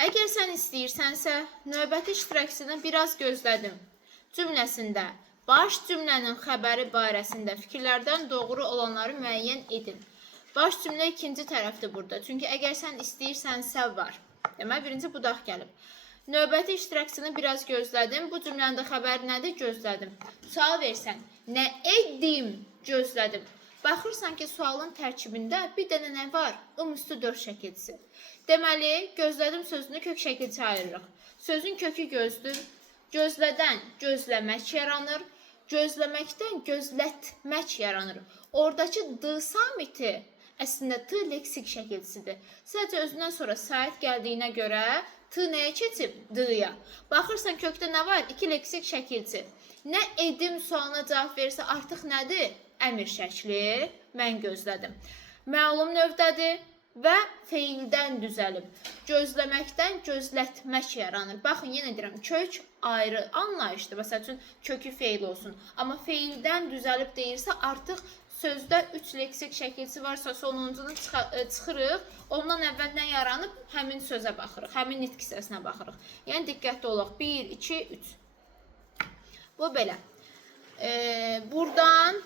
Əgər sən istəyirsənsə, növbəti iştirakçını biraz gözlədim cümləsində baş cümlənin xəbəri barəsində fikirlərdən doğru olanları müəyyən edin. Baş cümlə ikinci tərəfdir burada. Çünki əgər sən istəyirsənsə var. Demək, birinci budaq gəlib. Növbəti iştirakçını biraz gözlədim. Bu cümlənin də xəbəri nədir? Gözlədim. Sual versən, nə etdim? Gözlədim. Baxırsan ki, sualın tərkibində bir dənə nə var? Üstü 4 şəkilçisi. Deməli, gözlədim sözünü kök şəkilçi ayırırıq. Sözün kökü gözdür. Gözlədən gözləmək yaranır. Gözləməkdən gözlətmək yaranır. Oradakı d samiti əslində t leksik şəkilçisidir. Sadəcə özündən sonra sait gəldiyinə görə t nəyə keçib? D-ya. Baxırsan kökdə nə var? 2 leksik şəkilçi. Nə edim sualına cavab verirsə artıq nədir? Əmr şəkli. Mən gözlədim. Məlum növdədir və feildən düzəlib. Gözləməkdən gözlətmək yaranır. Baxın, yenə deyirəm, kök ayrı anlayışdır. Məsəl üçün, kökü feil olsun. Amma feildən düzəlib deyirsə, artıq sözdə 3 leksik şəkilçisi varsa, sonuncunu çıxırıq. Ondan əvvəl nə yaranıb? Həmin sözə baxırıq. Həmin nitq hissəsinə baxırıq. Yəni, diqqətli olaq. 1, 2, 3. Bu belə. Buradan